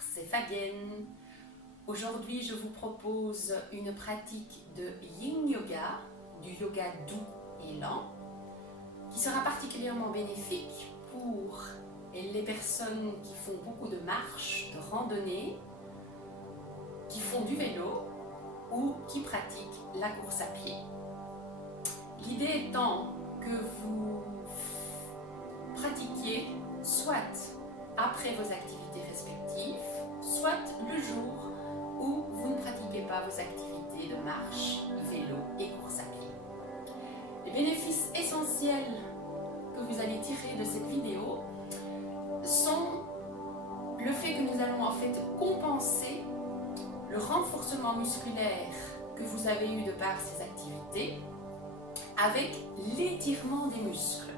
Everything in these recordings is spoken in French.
c'est Fabienne. Aujourd'hui, je vous propose une pratique de Yin Yoga, du yoga doux et lent, qui sera particulièrement bénéfique pour les personnes qui font beaucoup de marches, de randonnée, qui font du vélo ou qui pratiquent la course à pied. L'idée étant que vous pratiquiez soit après vos activités respectives, soit le jour où vous ne pratiquez pas vos activités de marche, de vélo et course à pied. Les bénéfices essentiels que vous allez tirer de cette vidéo sont le fait que nous allons en fait compenser le renforcement musculaire que vous avez eu de par ces activités avec l'étirement des muscles.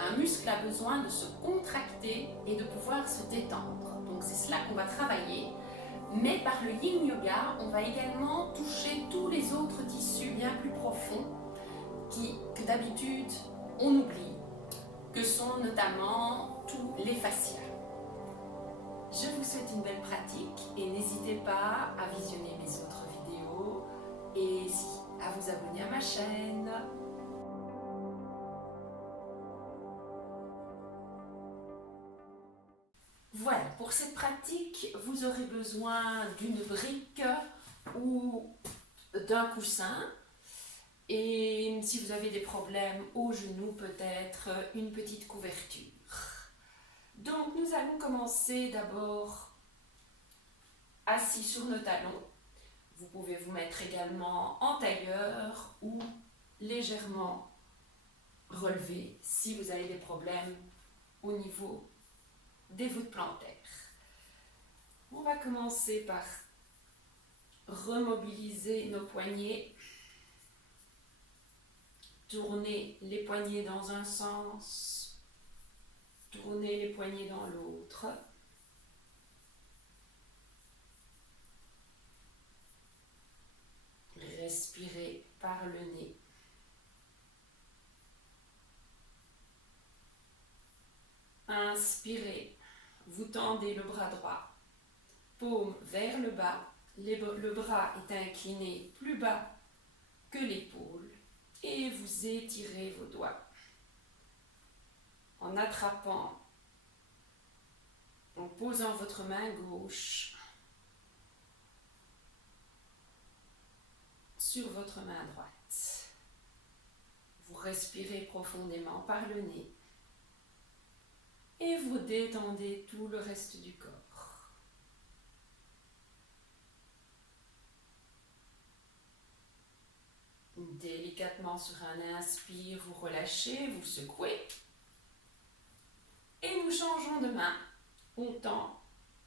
Un muscle a besoin de se contracter et de pouvoir se détendre. Donc c'est cela qu'on va travailler. Mais par le Yin Yoga, on va également toucher tous les autres tissus bien plus profonds que d'habitude on oublie, que sont notamment tous les fascias. Je vous souhaite une belle pratique et n'hésitez pas à visionner mes autres vidéos et à vous abonner à ma chaîne. Voilà, pour cette pratique, vous aurez besoin d'une brique ou d'un coussin. Et si vous avez des problèmes au genou, peut-être une petite couverture. Donc nous allons commencer d'abord assis sur nos talons. Vous pouvez vous mettre également en tailleur ou légèrement relevé si vous avez des problèmes au niveau des voûtes plantaires. On va commencer par remobiliser nos poignets, tourner les poignets dans un sens, tourner les poignets dans l'autre. Respirez par le nez. Inspirez. Vous tendez le bras droit, paume vers le bas, le bras est incliné plus bas que l'épaule et vous étirez vos doigts en attrapant, en posant votre main gauche sur votre main droite. Vous respirez profondément par le nez. Et vous détendez tout le reste du corps. Délicatement sur un inspire, vous relâchez, vous secouez. Et nous changeons de main. On tend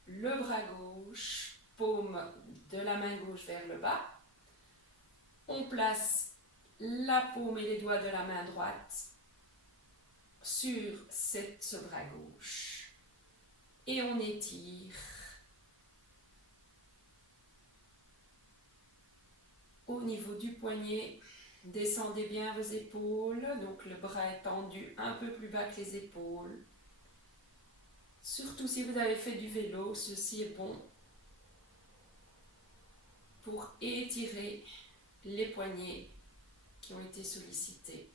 le bras gauche, paume de la main gauche vers le bas. On place la paume et les doigts de la main droite sur ce bras gauche et on étire au niveau du poignet. Descendez bien vos épaules, donc le bras est tendu un peu plus bas que les épaules. Surtout si vous avez fait du vélo, ceci est bon pour étirer les poignets qui ont été sollicités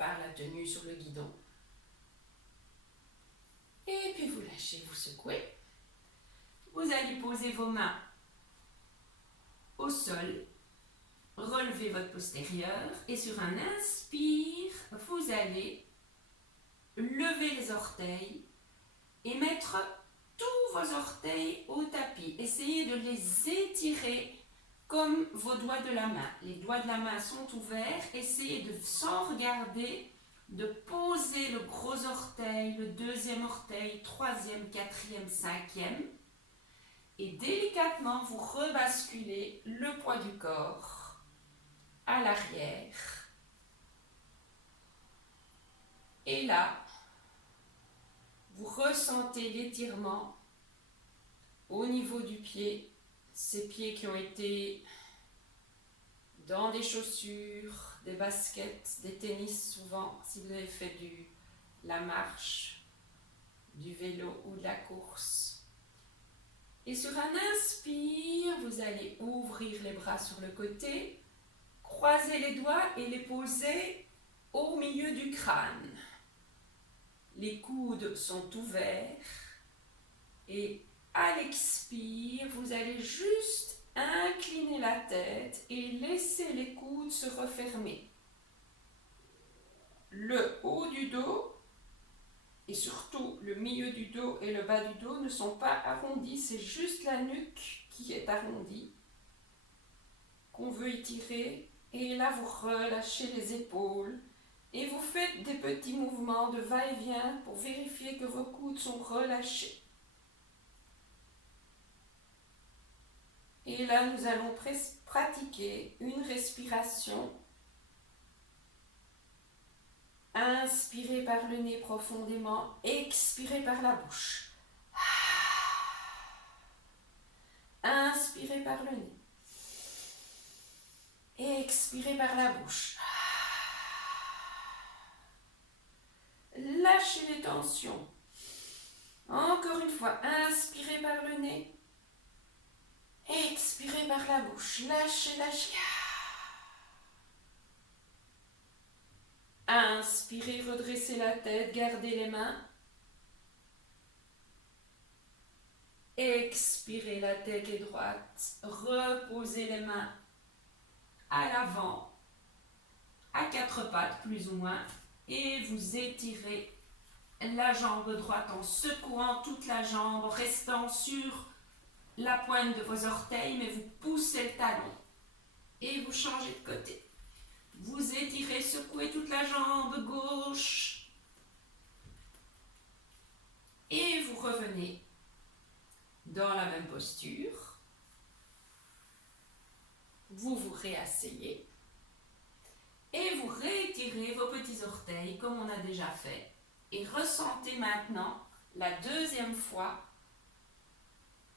par la tenue sur le guidon. Et puis vous lâchez, vous secouez. Vous allez poser vos mains au sol, relevez votre postérieur et sur un inspire, vous allez lever les orteils et mettre tous vos orteils au tapis. Essayez de les étirer comme vos doigts de la main. Les doigts de la main sont ouverts. Essayez de, sans regarder, de poser le gros orteil, le deuxième orteil, troisième, quatrième, cinquième. Et délicatement, vous rebasculez le poids du corps à l'arrière. Et là, vous ressentez l'étirement au niveau du pied. Ces pieds qui ont été dans des chaussures, des baskets, des tennis souvent, si vous avez fait la marche, du vélo ou de la course. Et sur un inspire, vous allez ouvrir les bras sur le côté, croiser les doigts et les poser au milieu du crâne. Les coudes sont ouverts et à l'expire, vous allez juste incliner la tête et laisser les coudes se refermer. Le haut du dos et surtout le milieu du dos et le bas du dos ne sont pas arrondis, c'est juste la nuque qui est arrondie qu'on veut étirer. Et là, vous relâchez les épaules et vous faites des petits mouvements de va-et-vient pour vérifier que vos coudes sont relâchés. Et là, nous allons pratiquer une respiration. Inspirez par le nez profondément, expirez par la bouche. Inspirez par le nez. Expirez par la bouche. Lâchez les tensions. Encore une fois, inspirez par le nez. Expirez par la bouche. Lâchez, lâchez. Inspirez, redressez la tête, gardez les mains. Expirez, la tête est droite. Reposez les mains à l'avant, à quatre pattes plus ou moins. Et vous étirez la jambe droite en secouant toute la jambe, restant sur la pointe de vos orteils, mais vous poussez le talon. Et vous changez de côté. Vous étirez, secouez toute la jambe gauche. Et vous revenez dans la même posture. Vous vous réasseyez. Et vous réétirez vos petits orteils comme on a déjà fait. Et ressentez maintenant, la deuxième fois,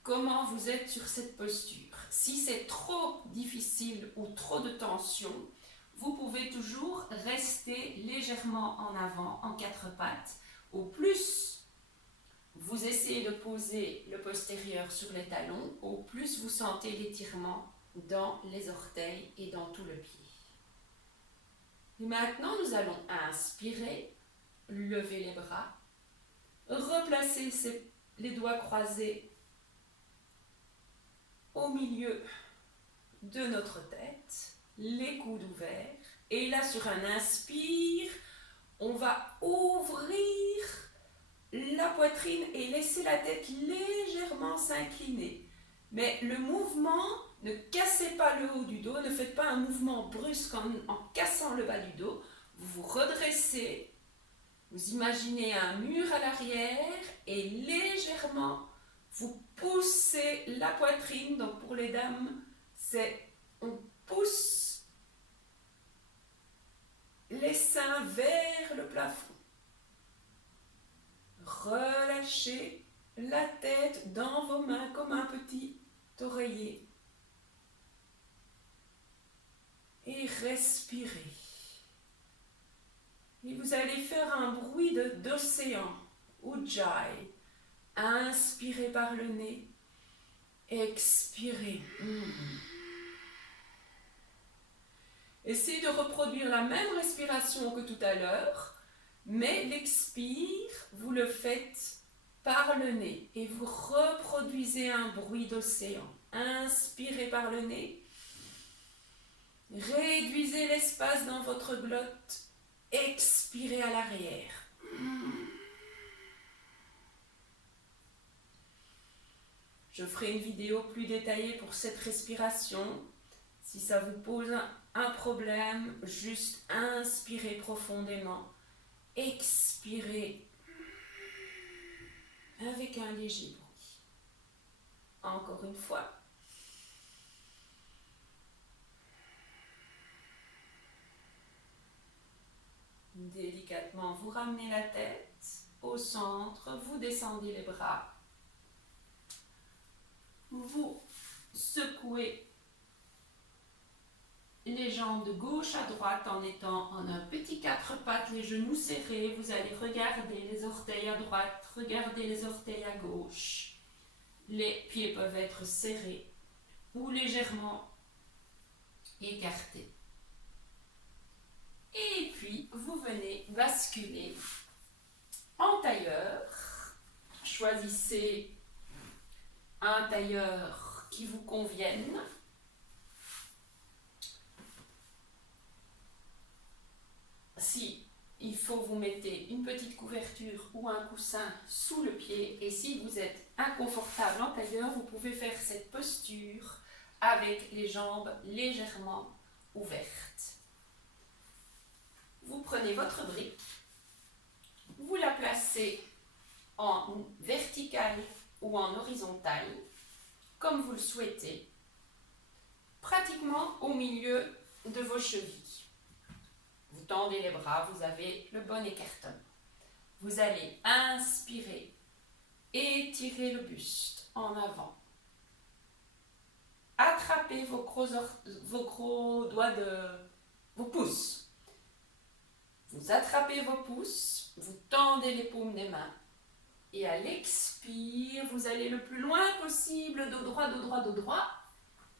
comment vous êtes sur cette posture. Si c'est trop difficile ou trop de tension, vous pouvez toujours rester légèrement en avant, en quatre pattes. Au plus vous essayez de poser le postérieur sur les talons, au plus vous sentez l'étirement dans les orteils et dans tout le pied. Et maintenant, nous allons inspirer, lever les bras, replacer les doigts croisés au milieu de notre tête, les coudes ouverts. Et là, sur un inspire, on va ouvrir la poitrine et laisser la tête légèrement s'incliner. Mais le mouvement, ne cassez pas le haut du dos, ne faites pas un mouvement brusque en cassant le bas du dos. Vous vous redressez, vous imaginez un mur à l'arrière et légèrement vous poussez la poitrine. Donc pour les dames, c'est on pousse les seins vers le plafond. Relâchez la tête dans vos mains comme un petit oreiller. Et respirez. Et vous allez faire un bruit d'océan, Ujjayi. Inspirez par le nez. Expirez. Essayez de reproduire la même respiration que tout à l'heure, mais l'expire, vous le faites par le nez et vous reproduisez un bruit d'océan. Inspirez par le nez. Réduisez l'espace dans votre glotte. Expirez à l'arrière. Je ferai une vidéo plus détaillée pour cette respiration. Si ça vous pose un problème, juste inspirez profondément. Expirez avec un léger bruit. Encore une fois. Délicatement, vous ramenez la tête au centre, vous descendez les bras. Vous secouez les jambes de gauche à droite en étant en un petit quatre pattes, les genoux serrés. Vous allez regarder les orteils à droite, regarder les orteils à gauche. Les pieds peuvent être serrés ou légèrement écartés. Et puis, vous venez basculer en tailleur. Choisissez un tailleur qui vous convienne. Si il faut, vous mettez une petite couverture ou un coussin sous le pied. Et si vous êtes inconfortable en tailleur, vous pouvez faire cette posture avec les jambes légèrement ouvertes. Vous prenez votre brique, vous la placez en verticale ou en horizontale, comme vous le souhaitez, pratiquement au milieu de vos chevilles. Vous tendez les bras, vous avez le bon écartement. Vous allez inspirer, étirer le buste en avant. Attrapez vos gros doigts vos pouces. Vous attrapez vos pouces, vous tendez les paumes des mains. Et à l'expire, vous allez le plus loin possible, dos droit, dos droit, dos droit.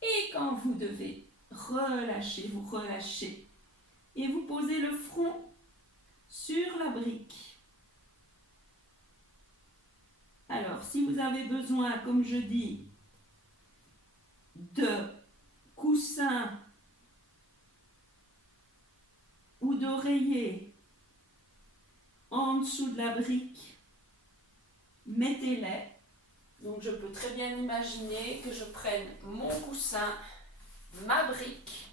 Et quand vous devez relâcher, vous relâchez. Et vous posez le front sur la brique. Alors, si vous avez besoin, comme je dis, de coussins ou d'oreillers en dessous de la brique, mettez-les. Donc, je peux très bien imaginer que je prenne mon coussin, ma brique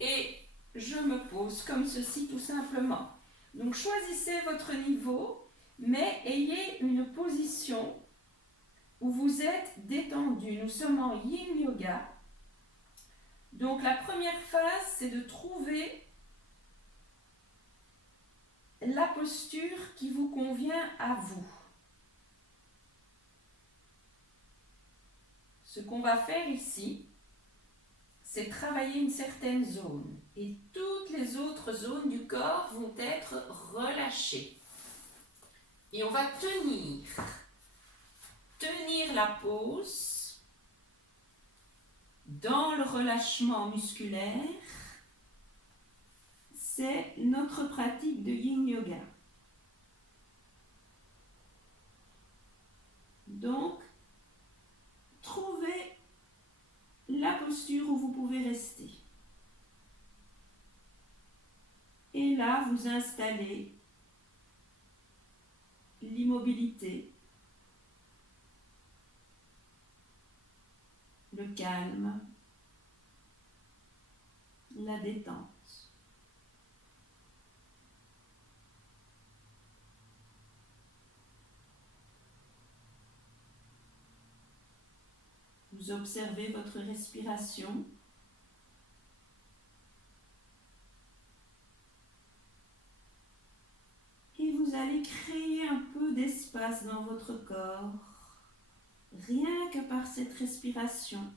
et je me pose comme ceci tout simplement. Donc choisissez votre niveau, mais ayez une position où vous êtes détendu. Nous sommes en Yin Yoga. Donc la première phase, c'est de trouver la posture qui vous convient à vous. Ce qu'on va faire ici, c'est travailler une certaine zone. Et toutes les autres zones du corps vont être relâchées. Et on va tenir la pose dans le relâchement musculaire. C'est notre pratique de Yin Yoga. Donc, trouvez la posture où vous pouvez rester. Et là, vous installez l'immobilité, le calme, la détente. Vous observez votre respiration. Et vous allez créer un peu d'espace dans votre corps, rien que par cette respiration.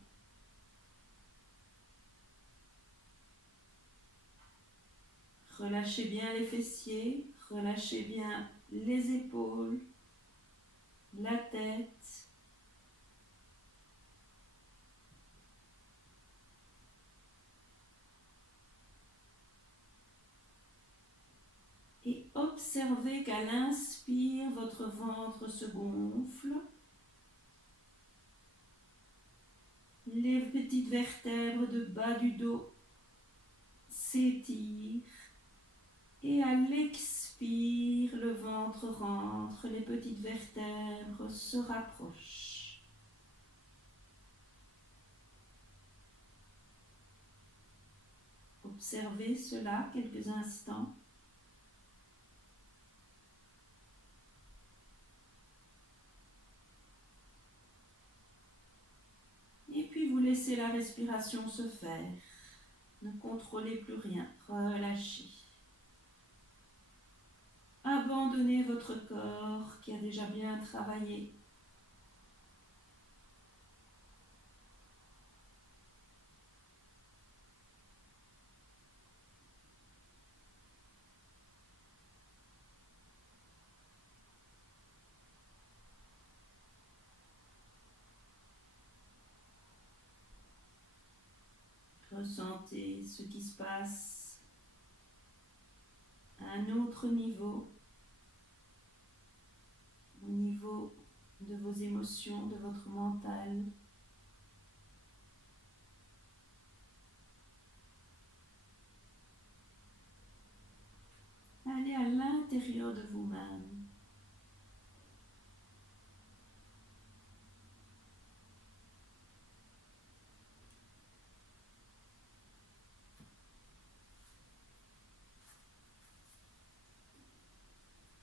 Relâchez bien les fessiers, relâchez bien les épaules, la tête. Et observez qu'à l'inspire, votre ventre se gonfle. Les petites vertèbres de bas du dos s'étirent. Et à l'expire, le ventre rentre, les petites vertèbres se rapprochent. Observez cela quelques instants. Et puis vous laissez la respiration se faire. Ne contrôlez plus rien, relâchez. Abandonnez votre corps qui a déjà bien travaillé. Ressentez ce qui se passe à un autre niveau, au niveau de vos émotions, de votre mental. Allez à l'intérieur de vous-même.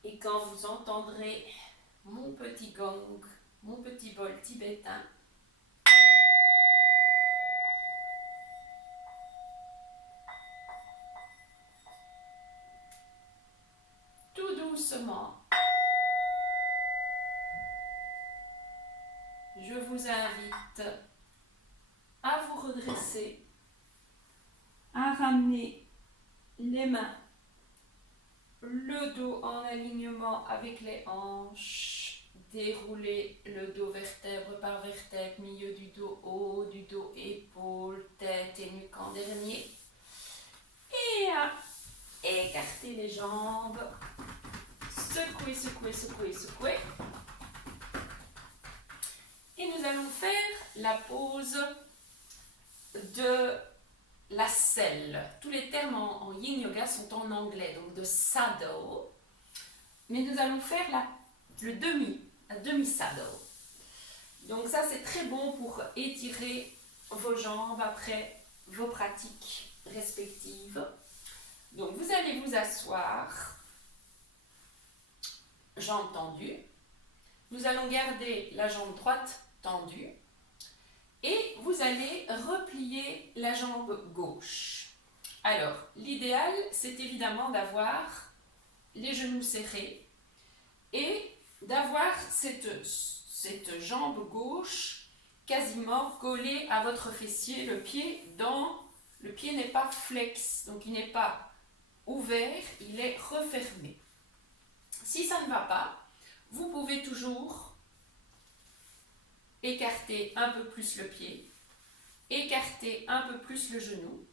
Et quand vous entendrez mon petit gong, mon petit bol tibétain, tout doucement, je vous invite à vous redresser, À ramener les mains, le dos en alignement avec les hanches, dérouler le dos vertèbre par vertèbre, milieu du dos, haut du dos, épaules, tête et nuque en dernier. Et à écarter les jambes, secouer, secouer, secouer, secouer. Et nous allons faire la pose de la selle. Tous les termes en yin yoga sont en anglais, donc de saddle. Mais nous allons faire la demi-saddle. Donc ça, c'est très bon pour étirer vos jambes après vos pratiques respectives. Donc vous allez vous asseoir, jambes tendues. Nous allons garder la jambe droite tendue. Et vous allez replier la jambe gauche. Alors, l'idéal, c'est évidemment d'avoir les genoux serrés et d'avoir cette jambe gauche quasiment collée à votre fessier. Le pied n'est pas flex, donc il n'est pas ouvert, il est refermé. Si ça ne va pas, vous pouvez toujours écartez un peu plus le pied, écartez un peu plus le genou.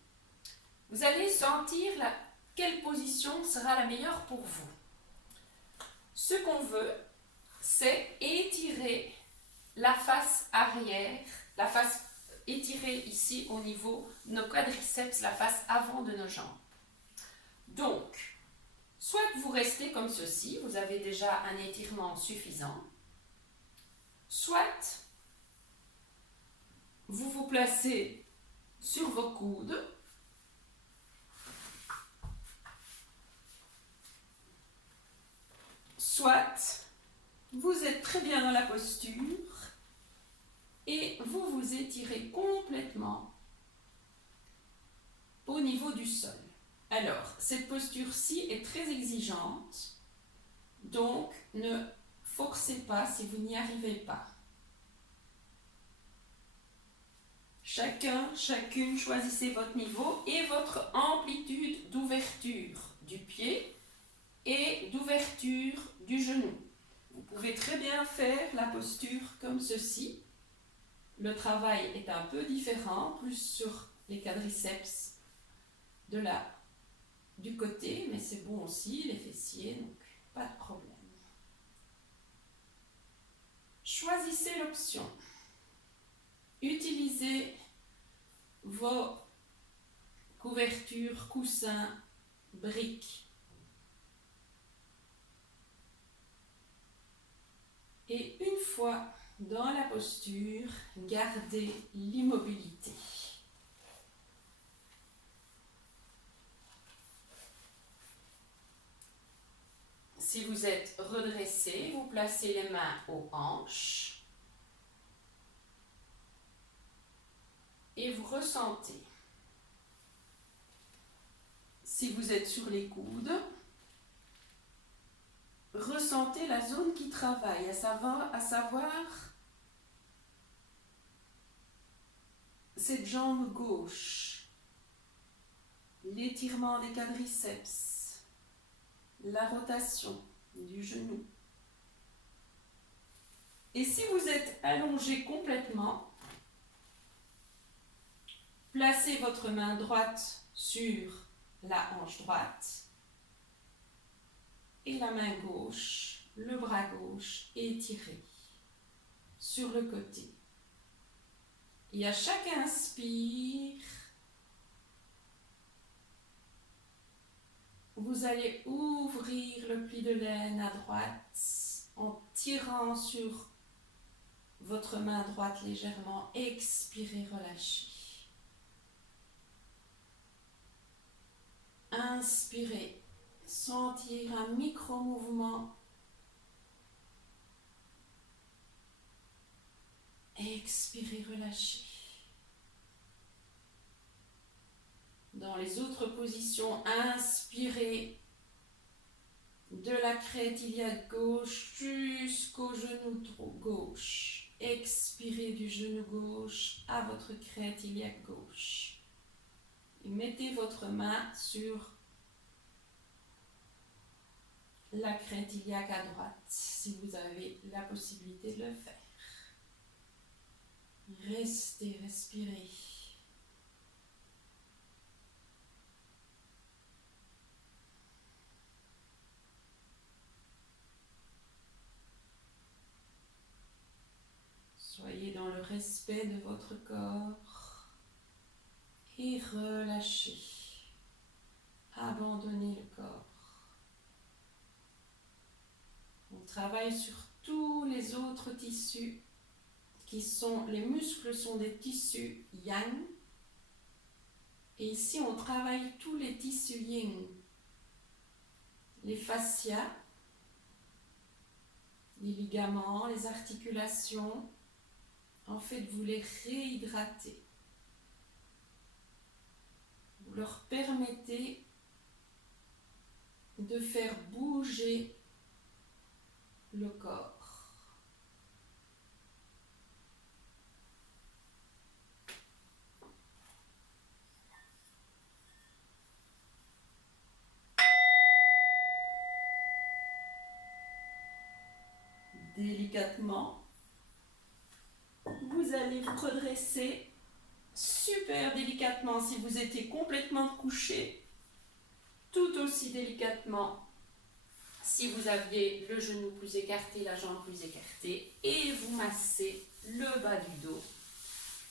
Vous allez sentir quelle position sera la meilleure pour vous. Ce qu'on veut, c'est étirer la face arrière, la face étirée ici au niveau de nos quadriceps, la face avant de nos jambes. Donc, soit vous restez comme ceci, vous avez déjà un étirement suffisant, soit vous vous placez sur vos coudes, soit vous êtes très bien dans la posture et vous vous étirez complètement au niveau du sol. Alors, cette posture-ci est très exigeante, donc ne forcez pas si vous n'y arrivez pas. Chacune, choisissez votre niveau et votre amplitude d'ouverture du pied et d'ouverture du genou. Vous pouvez très bien faire la posture comme ceci. Le travail est un peu différent, plus sur les quadriceps du côté, mais c'est bon aussi, les fessiers, donc pas de problème. Choisissez l'option. Utilisez vos couvertures, coussins, briques. Et une fois dans la posture, gardez l'immobilité. Si vous êtes redressé, vous placez les mains aux hanches. Et vous ressentez. Si vous êtes sur les coudes, ressentez la zone qui travaille, à savoir cette jambe gauche, l'étirement des quadriceps, la rotation du genou. Et si vous êtes allongé complètement, Placez votre main droite sur la hanche droite et la main gauche, le bras gauche étiré sur le côté. Et à chaque inspire, vous allez ouvrir le pli de laine à droite en tirant sur votre main droite légèrement. Expirez, relâchez. Inspirez, sentir un micro-mouvement. Expirez, relâchez. Dans les autres positions, inspirez de la crête iliaque gauche jusqu'au genou gauche. Expirez du genou gauche à votre crête iliaque gauche. Et mettez votre main sur la crête iliaque à droite, si vous avez la possibilité de le faire. Restez, respirez. Soyez dans le respect de votre corps et relâchez. Abandonnez le corps. On travaille sur tous les autres tissus les muscles sont des tissus yang. Et ici, on travaille tous les tissus yin. Les fascias, les ligaments, les articulations. En fait, vous les réhydratez. Vous leur permettez de faire bouger le corps. Délicatement, vous allez vous redresser super délicatement si vous étiez complètement couché, tout aussi délicatement si vous aviez le genou plus écarté, la jambe plus écartée, et vous massez le bas du dos.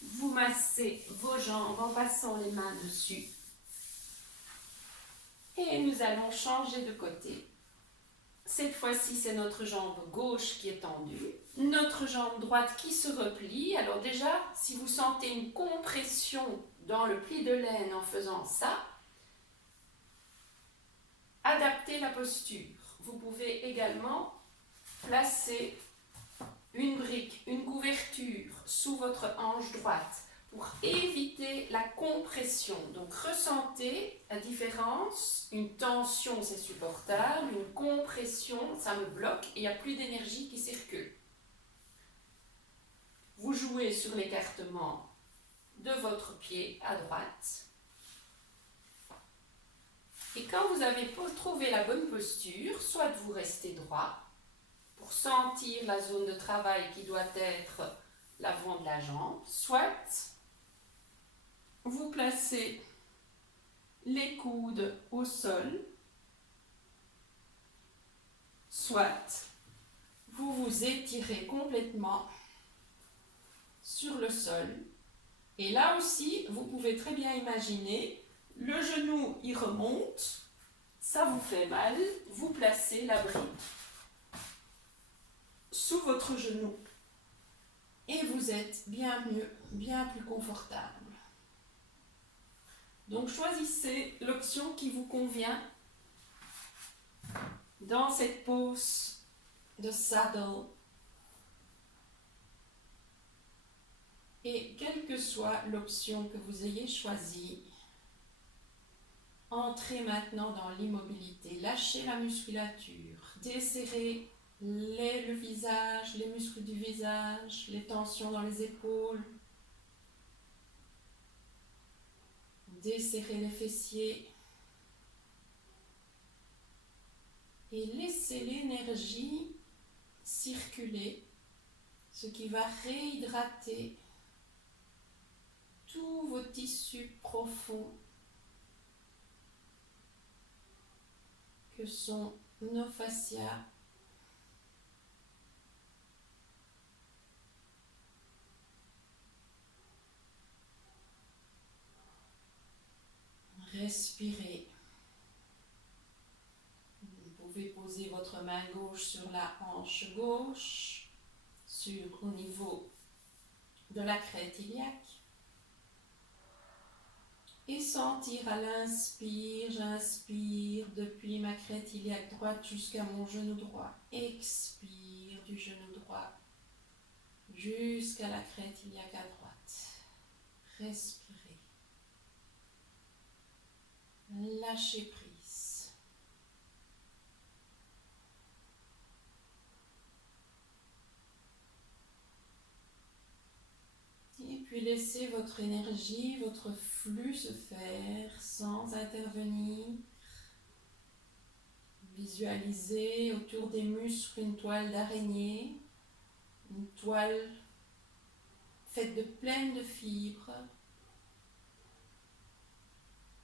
Vous massez vos jambes en passant les mains dessus. Et nous allons changer de côté. Cette fois-ci, c'est notre jambe gauche qui est tendue, notre jambe droite qui se replie. Alors déjà, si vous sentez une compression dans le pli de laine en faisant ça, adaptez la posture. Vous pouvez également placer une brique, une couverture sous votre hanche droite pour éviter la compression. Donc ressentez la différence. Une tension, c'est supportable. Une compression, ça me bloque et il n'y a plus d'énergie qui circule. Vous jouez sur l'écartement de votre pied à droite. Et quand vous avez trouvé la bonne posture, soit vous restez droit pour sentir la zone de travail qui doit être l'avant de la jambe, soit vous placez les coudes au sol, soit vous vous étirez complètement sur le sol. Et là aussi, vous pouvez très bien imaginer, le genou il remonte, ça vous fait mal, vous placez la brique sous votre genou et vous êtes bien mieux, bien plus confortable. Donc choisissez l'option qui vous convient dans cette pose de saddle. Et quelle que soit l'option que vous ayez choisie, entrez maintenant dans l'immobilité. Lâchez la musculature, desserrez le visage, les muscles du visage, les tensions dans les épaules. Desserrez les fessiers. Et laissez l'énergie circuler, ce qui va réhydrater tous vos tissus profonds que sont nos fascias. Respirez. Vous pouvez poser votre main gauche sur la hanche gauche, au niveau de la crête iliaque. Et sentir à l'inspire, j'inspire depuis ma crête iliaque droite jusqu'à mon genou droit. Expire du genou droit jusqu'à la crête iliaque à droite. Respirez. Lâchez prise. Et puis laissez votre énergie, votre flux se faire sans intervenir. Visualisez autour des muscles une toile d'araignée, une toile faite de pleine de fibres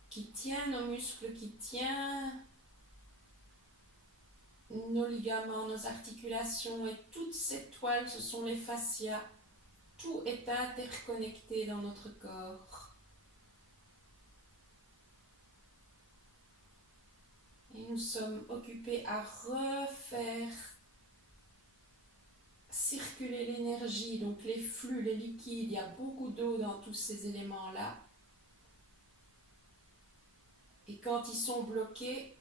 qui tient nos muscles, qui tient nos ligaments, nos articulations, et toute cette toile, ce sont les fascias. Tout est interconnecté dans notre corps. Et nous sommes occupés à refaire circuler l'énergie, donc les flux, les liquides. Il y a beaucoup d'eau dans tous ces éléments-là. Et quand ils sont bloqués,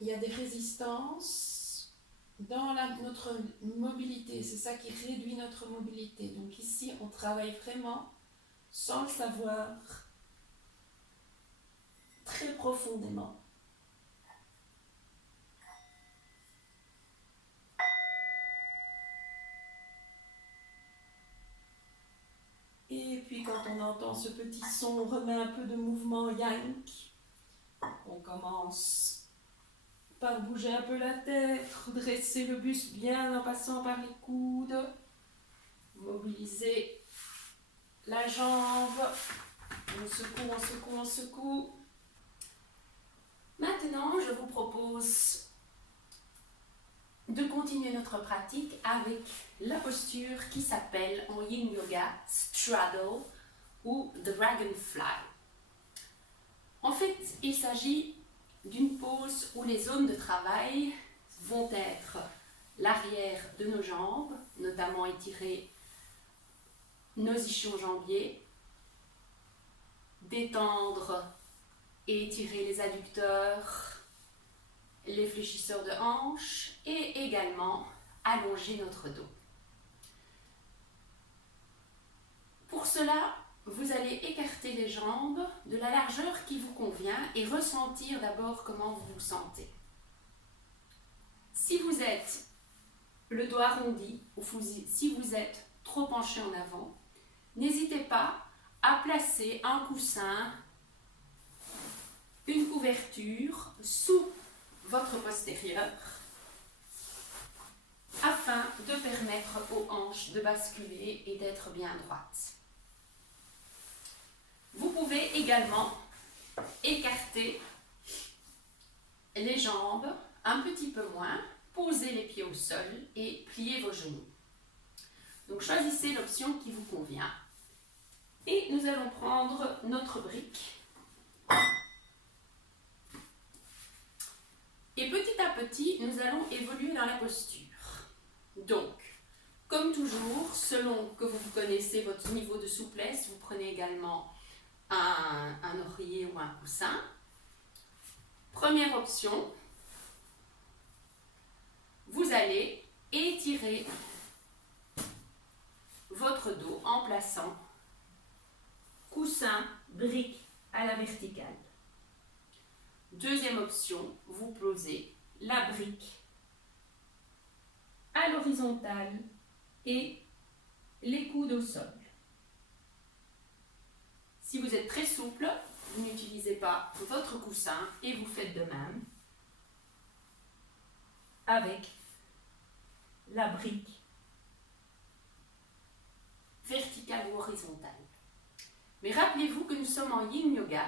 il y a des résistances dans notre mobilité. C'est ça qui réduit notre mobilité. Donc ici, on travaille vraiment, sans le savoir, très profondément. Et puis quand on entend ce petit son, on remet un peu de mouvement yank. On commence par bouger un peu la tête, redresser le buste bien en passant par les coudes. Mobiliser la jambe. On secoue, on secoue, on secoue. Maintenant, je vous propose de continuer notre pratique avec la posture qui s'appelle en Yin Yoga Straddle ou Dragonfly. En fait, il s'agit d'une pose où les zones de travail vont être l'arrière de nos jambes, notamment étirer nos ischio-jambiers, détendre et étirer les adducteurs, les fléchisseurs de hanches et également allonger notre dos. Pour cela, vous allez écarter les jambes de la largeur qui vous convient et ressentir d'abord comment vous vous sentez. Si vous êtes le dos arrondi ou si vous êtes trop penché en avant, n'hésitez pas à placer un coussin, une couverture sous votre postérieur afin de permettre aux hanches de basculer et d'être bien droites. Vous pouvez également écarter les jambes un petit peu moins, poser les pieds au sol et plier vos genoux. Donc choisissez l'option qui vous convient. Et nous allons prendre notre brique. Et petit à petit, nous allons évoluer dans la posture. Donc, comme toujours, selon que vous connaissez votre niveau de souplesse, vous prenez également un oreiller ou un coussin. Première option, vous allez étirer votre dos en plaçant coussin, brique à la verticale. Deuxième option, vous posez la brique à l'horizontale et les coudes au sol. Si vous êtes très souple, vous n'utilisez pas votre coussin et vous faites de même avec la brique verticale ou horizontale. Mais rappelez-vous que nous sommes en yin yoga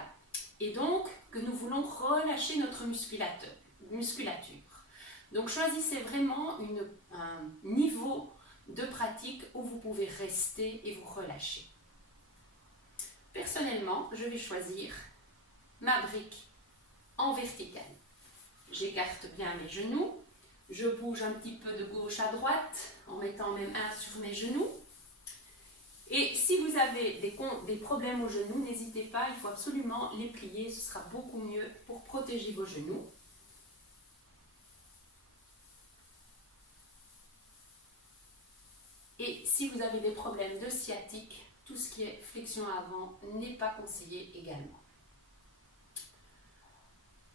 et donc que nous voulons relâcher notre musculature. Donc choisissez vraiment un niveau de pratique où vous pouvez rester et vous relâcher. Personnellement, je vais choisir ma brique en verticale. J'écarte bien mes genoux, je bouge un petit peu de gauche à droite en mettant même un sur mes genoux. Et si vous avez des problèmes aux genoux, n'hésitez pas, il faut absolument les plier, ce sera beaucoup mieux pour protéger vos genoux. Et si vous avez des problèmes de sciatique, tout ce qui est flexion avant n'est pas conseillé également.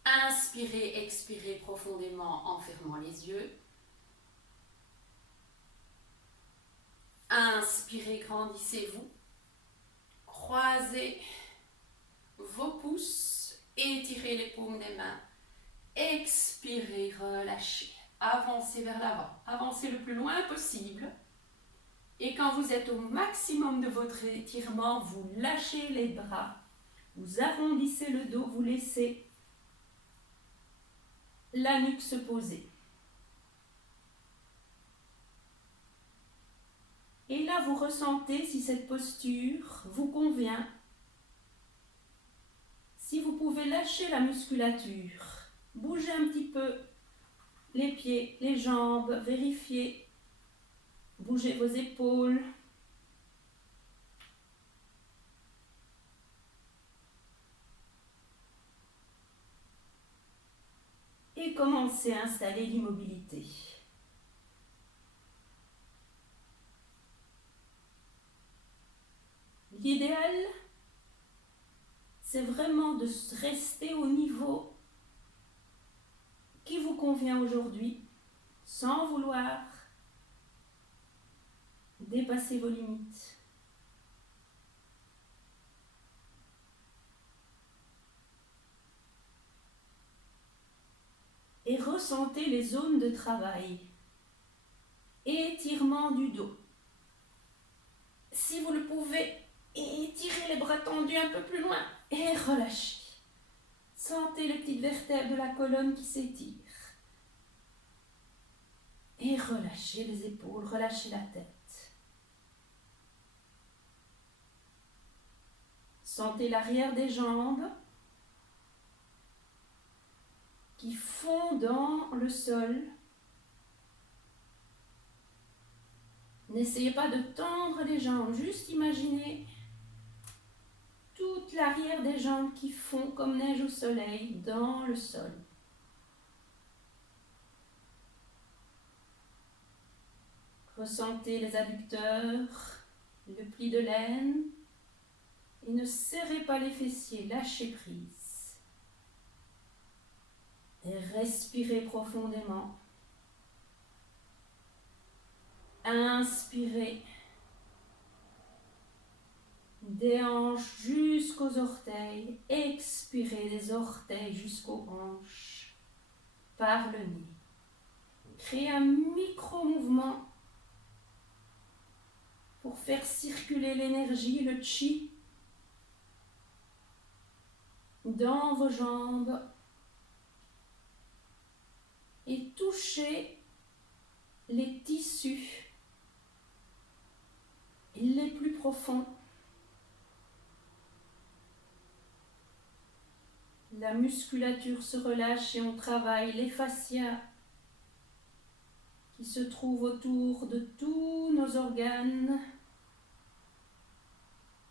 Inspirez, expirez profondément en fermant les yeux. Inspirez, grandissez-vous. Croisez vos pouces, étirez les paumes des mains. Expirez, relâchez. Avancez vers l'avant. Avancez le plus loin possible. Et quand vous êtes au maximum de votre étirement, vous lâchez les bras. Vous arrondissez le dos, vous laissez la nuque se poser. Et là, vous ressentez si cette posture vous convient. Si vous pouvez lâcher la musculature, bougez un petit peu les pieds, les jambes, vérifiez. Bougez vos épaules. Et commencez à installer l'immobilité. L'idéal, c'est vraiment de rester au niveau qui vous convient aujourd'hui, sans vouloir dépasser vos limites. Et ressentez les zones de travail. Étirement du dos. Si vous le pouvez, étirez les bras tendus un peu plus loin et relâchez. Sentez les petites vertèbres de la colonne qui s'étirent. Et relâchez les épaules, relâchez la tête. Sentez l'arrière des jambes qui fond dans le sol. N'essayez pas de tendre les jambes, juste imaginez toute l'arrière des jambes qui fond comme neige au soleil dans le sol. Ressentez les adducteurs, le pli de l'aine et ne serrez pas les fessiers, lâchez prise. Et respirez profondément. Inspirez. Des hanches jusqu'aux orteils. Expirez des orteils jusqu'aux hanches par le nez. Créez un micro-mouvement pour faire circuler l'énergie, le chi, dans vos jambes et touchez les tissus les plus profonds. La musculature se relâche et on travaille les fascias qui se trouvent autour de tous nos organes,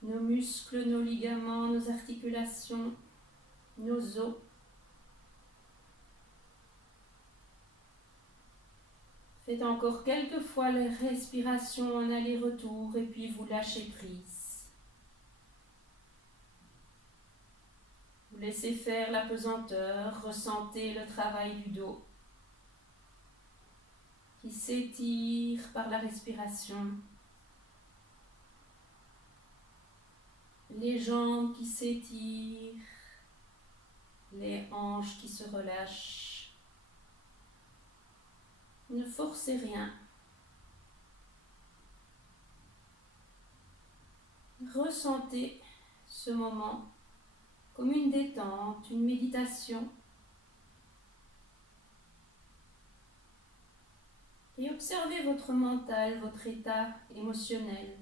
nos muscles, nos ligaments, nos articulations, nos os. Faites encore quelques fois les respirations en aller-retour et puis vous lâchez prise. Vous laissez faire la pesanteur, ressentez le travail du dos qui s'étire par la respiration. Les jambes qui s'étirent, les hanches qui se relâchent. Ne forcez rien. ressentez ce moment comme une détente, une méditation. Et observez votre mental, votre état émotionnel.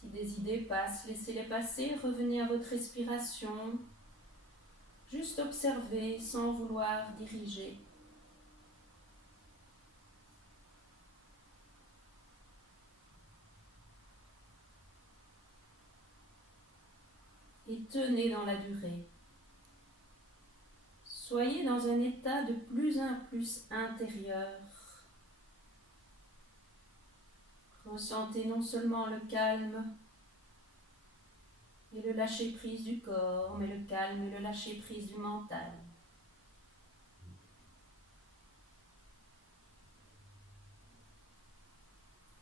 Si des idées passent, laissez-les passer, revenez à votre respiration. Juste observer sans vouloir diriger. Et tenez dans la durée. Soyez dans un état de plus en plus intérieur. Ressentez non seulement le calme et le lâcher-prise du corps, mais le calme et le lâcher-prise du mental.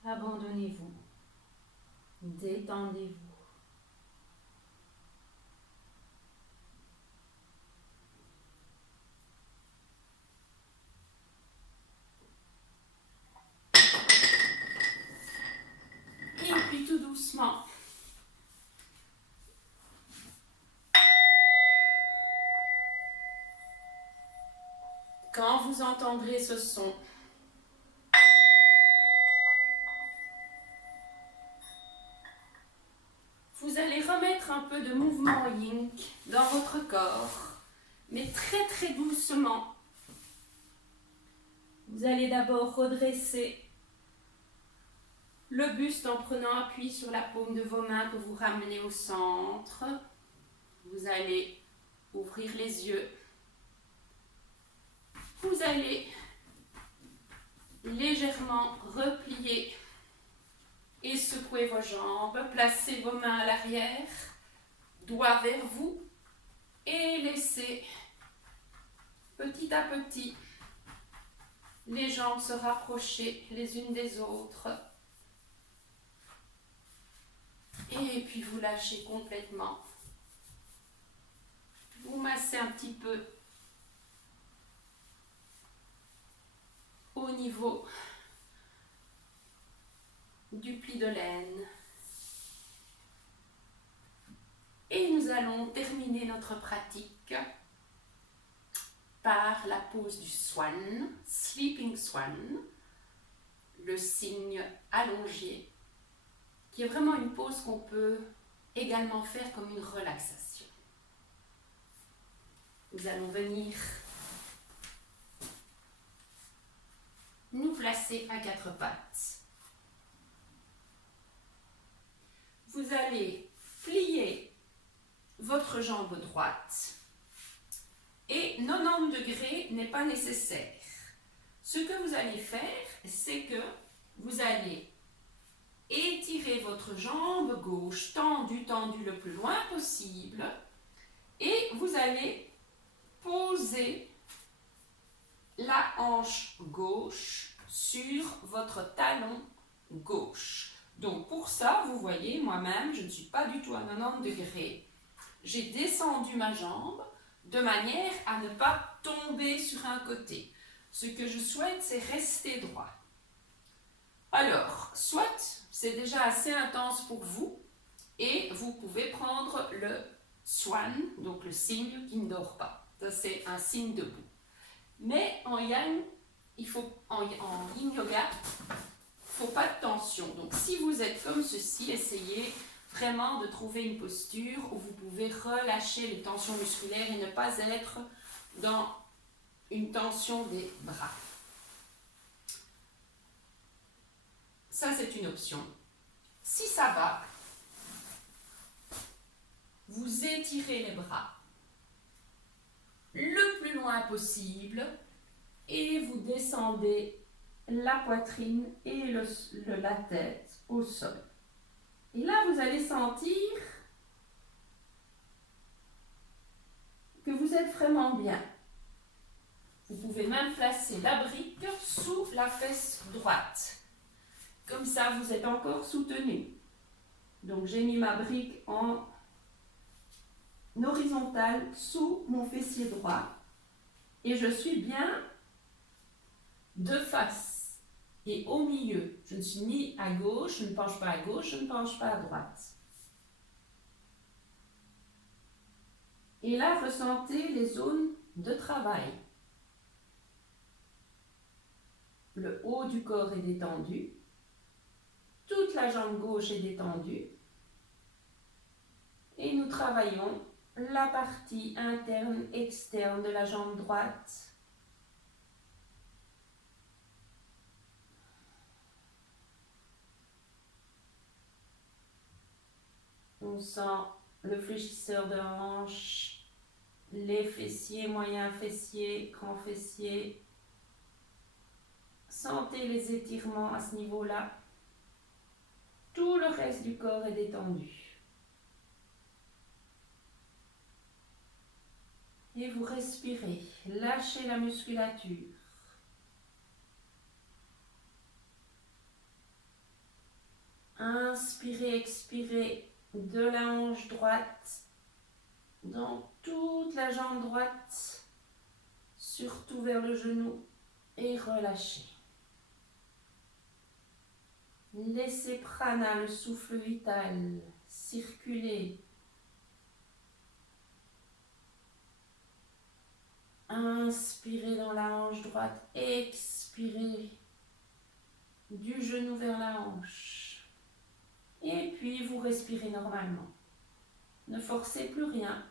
Abandonnez-vous, détendez-vous. Et puis tout doucement, quand vous entendrez ce son, vous allez remettre un peu de mouvement yin dans votre corps, mais très très doucement. Vous allez d'abord redresser le buste en prenant appui sur la paume de vos mains que vous ramenez au centre. Vous allez ouvrir les yeux. Vous allez légèrement replier et secouer vos jambes. Placez vos mains à l'arrière, doigts vers vous et laissez petit à petit les jambes se rapprocher les unes des autres. Et puis vous lâchez complètement. Vous massez un petit peu au niveau du pli de laine. Et nous allons terminer notre pratique par la pose du swan, sleeping swan, le cygne allongé, qui est vraiment une pose qu'on peut également faire comme une relaxation. Nous allons venir nous placer à quatre pattes. Vous allez plier votre jambe droite et 90 degrés n'est pas nécessaire. Ce que vous allez faire, c'est que vous allez étirer votre jambe gauche, tendue le plus loin possible, et vous allez poser la hanche gauche sur votre talon gauche. Donc pour ça, vous voyez, moi-même, je ne suis pas du tout à 90 degrés. J'ai descendu ma jambe de manière à ne pas tomber sur un côté. Ce que je souhaite, c'est rester droit. Alors, soit c'est déjà assez intense pour vous et vous pouvez prendre le swan, donc le cygne qui ne dort pas. Ça, c'est un cygne debout. Mais en yang, en yin yoga, il ne faut pas de tension. Donc si vous êtes comme ceci, essayez vraiment de trouver une posture où vous pouvez relâcher les tensions musculaires et ne pas être dans une tension des bras. Ça, c'est une option. Si ça va, vous étirez les bras le plus loin possible et vous descendez la poitrine et la tête au sol. Et là, vous allez sentir que vous êtes vraiment bien. Vous pouvez même placer la brique sous la fesse droite. Comme ça, vous êtes encore soutenu. Donc, j'ai mis ma brique en horizontale sous mon fessier droit et je suis bien de face. Et au milieu, je ne suis ni à gauche, je ne penche pas à gauche, je ne penche pas à droite. Et là, ressentez les zones de travail. Le haut du corps est détendu. Toute la jambe gauche est détendue. Et nous travaillons la partie interne, externe de la jambe droite. On sent le fléchisseur de hanche, les fessiers, moyens fessiers, grands fessiers. Sentez les étirements à ce niveau-là. Tout le reste du corps est détendu. Et vous respirez. Lâchez la musculature. Inspirez, expirez de la hanche droite dans toute la jambe droite, surtout vers le genou, et relâchez. Laissez prana, le souffle vital, circuler. Inspirez dans la hanche droite, expirez du genou vers la hanche. Et puis vous respirez normalement. Ne forcez plus rien.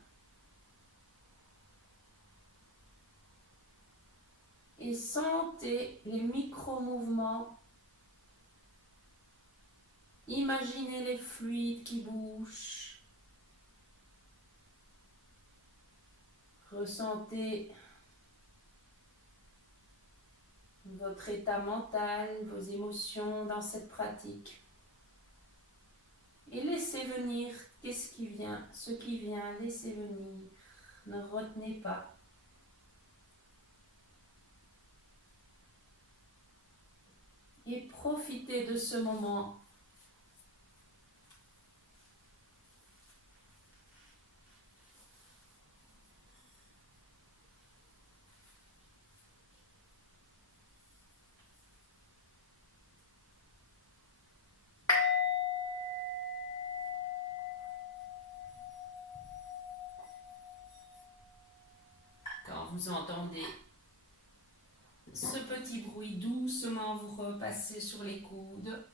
Et sentez les micro-mouvements. Imaginez les fluides qui bougent. Ressentez votre état mental, vos émotions dans cette pratique. Et laissez venir qu'est-ce qui vient, ce qui vient, laissez venir. Ne retenez pas. Et profitez de ce moment. Quand vous entendez ce petit bruit, doucement vous repassez sur les coudes.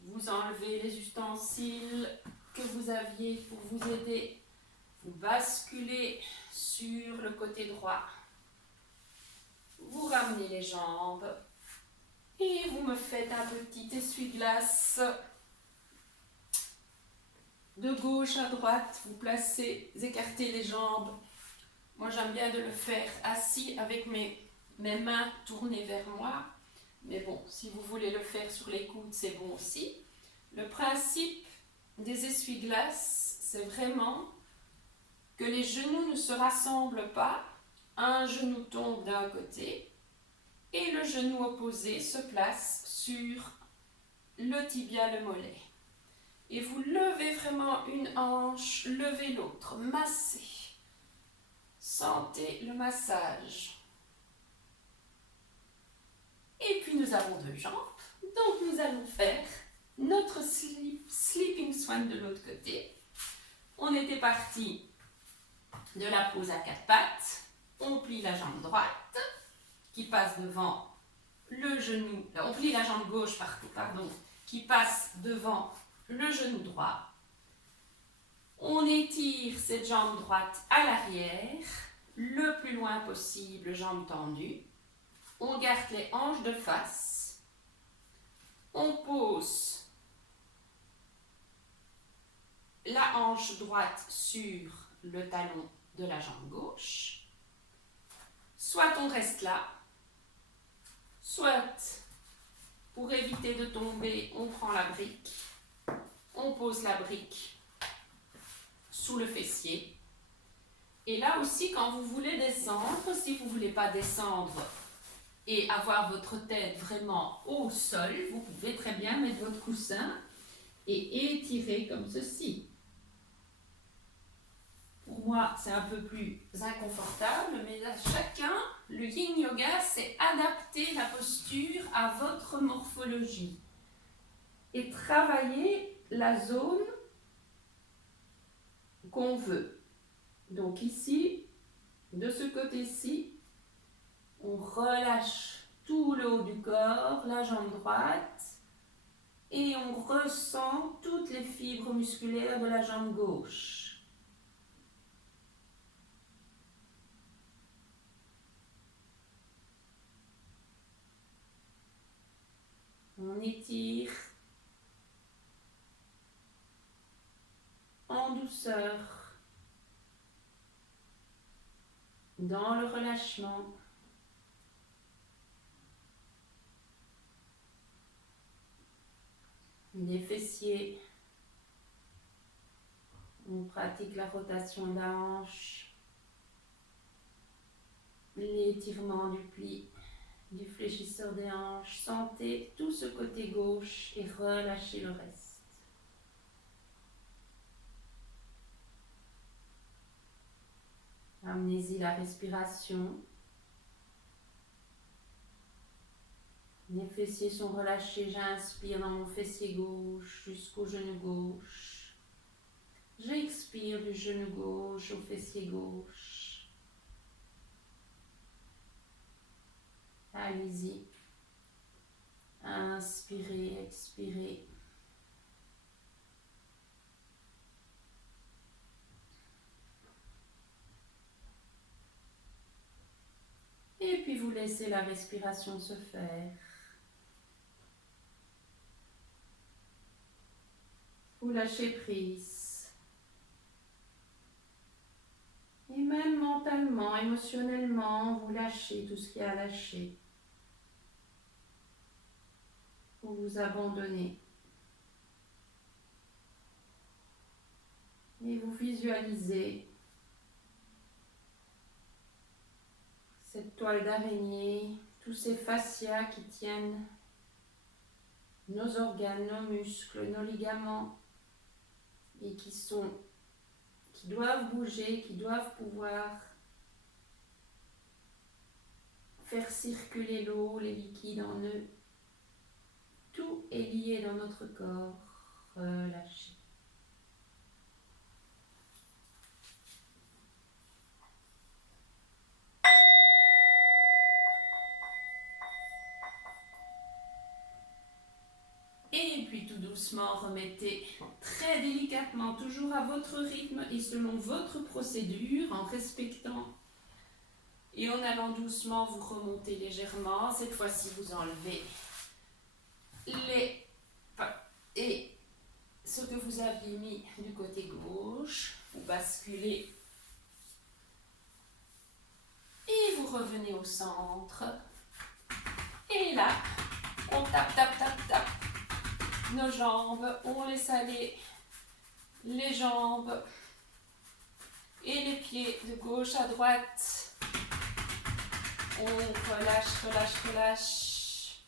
Vous enlevez les ustensiles que vous aviez pour vous aider. Vous basculez sur le côté droit. Vous ramenez les jambes. Et vous me faites un petit essuie-glace. De gauche à droite, vous placez, vous écartez les jambes. Moi, j'aime bien de le faire assis avec mes mains tournées vers moi. Mais bon, si vous voulez le faire sur les coudes, c'est bon aussi. Le principe des essuie-glaces, c'est vraiment que les genoux ne se rassemblent pas. Un genou tombe d'un côté et le genou opposé se place sur le tibia, le mollet. Et vous levez vraiment une hanche, levez l'autre, massez. Sentez le massage. Et puis nous avons deux jambes, donc nous allons faire notre sleeping swan de l'autre côté. On était parti de la pose à quatre pattes. On plie la jambe droite qui passe devant le genou. On plie la jambe gauche, pardon, qui passe devant le genou droit. On étire cette jambe droite à l'arrière, le plus loin possible, jambe tendue. On garde les hanches de face. On pose la hanche droite sur le talon de la jambe gauche. Soit on reste là, soit pour éviter de tomber, on prend la brique. On pose la brique sous le fessier. Et là aussi, quand vous voulez descendre, si vous ne voulez pas descendre et avoir votre tête vraiment au sol, vous pouvez très bien mettre votre coussin et étirer comme ceci. Pour moi, c'est un peu plus inconfortable, mais à chacun, le yin yoga, c'est adapter la posture à votre morphologie et travailler la zone qu'on veut. Donc ici, de ce côté-ci, on relâche tout le haut du corps, la jambe droite, et on ressent toutes les fibres musculaires de la jambe gauche. On étire en douceur dans le relâchement. Les fessiers. On pratique la rotation de la hanche, l'étirement du pli, du fléchisseur des hanches. Sentez tout ce côté gauche et relâchez le reste. Amenez-y la respiration. Les fessiers sont relâchés. J'inspire dans mon fessier gauche jusqu'au genou gauche. J'expire du genou gauche au fessier gauche. Allez-y. Inspirez, expirez. Et puis vous laissez la respiration se faire. Vous lâchez prise. Et même mentalement, émotionnellement, vous lâchez tout ce qu'il y a à lâcher. Vous vous abandonnez. Et vous visualisez cette toile d'araignée, tous ces fascias qui tiennent nos organes, nos muscles, nos ligaments et qui doivent bouger, qui doivent pouvoir faire circuler l'eau, les liquides en eux. Tout est lié dans notre corps. Relâchez. Et puis tout doucement, remettez très délicatement, toujours à votre rythme et selon votre procédure, en respectant et en allant doucement, vous remontez légèrement. Cette fois-ci, vous enlevez et ce que vous aviez mis du côté gauche, vous basculez et vous revenez au centre. Et là, on tape, tape, tape, tape nos jambes, on laisse aller les jambes et les pieds de gauche à droite. On relâche, relâche, relâche.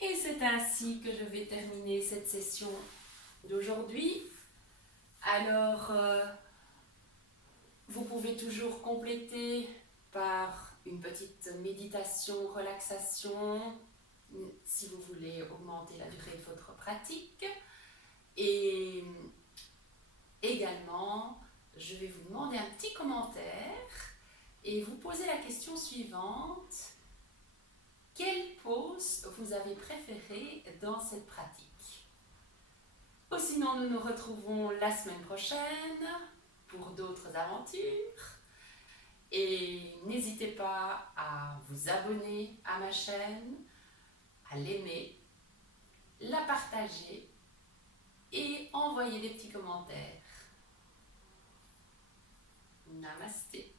Et c'est ainsi que je vais terminer cette session d'aujourd'hui. Alors, vous pouvez toujours compléter par une petite méditation, relaxation, si vous voulez augmenter la durée de votre pratique. Et également, je vais vous demander un petit commentaire et vous poser la question suivante. Quelle pose vous avez préférée dans cette pratique? Ou sinon, nous nous retrouvons la semaine prochaine pour d'autres aventures. Et n'hésitez pas à vous abonner à ma chaîne, à l'aimer, la partager et envoyer des petits commentaires. Namasté.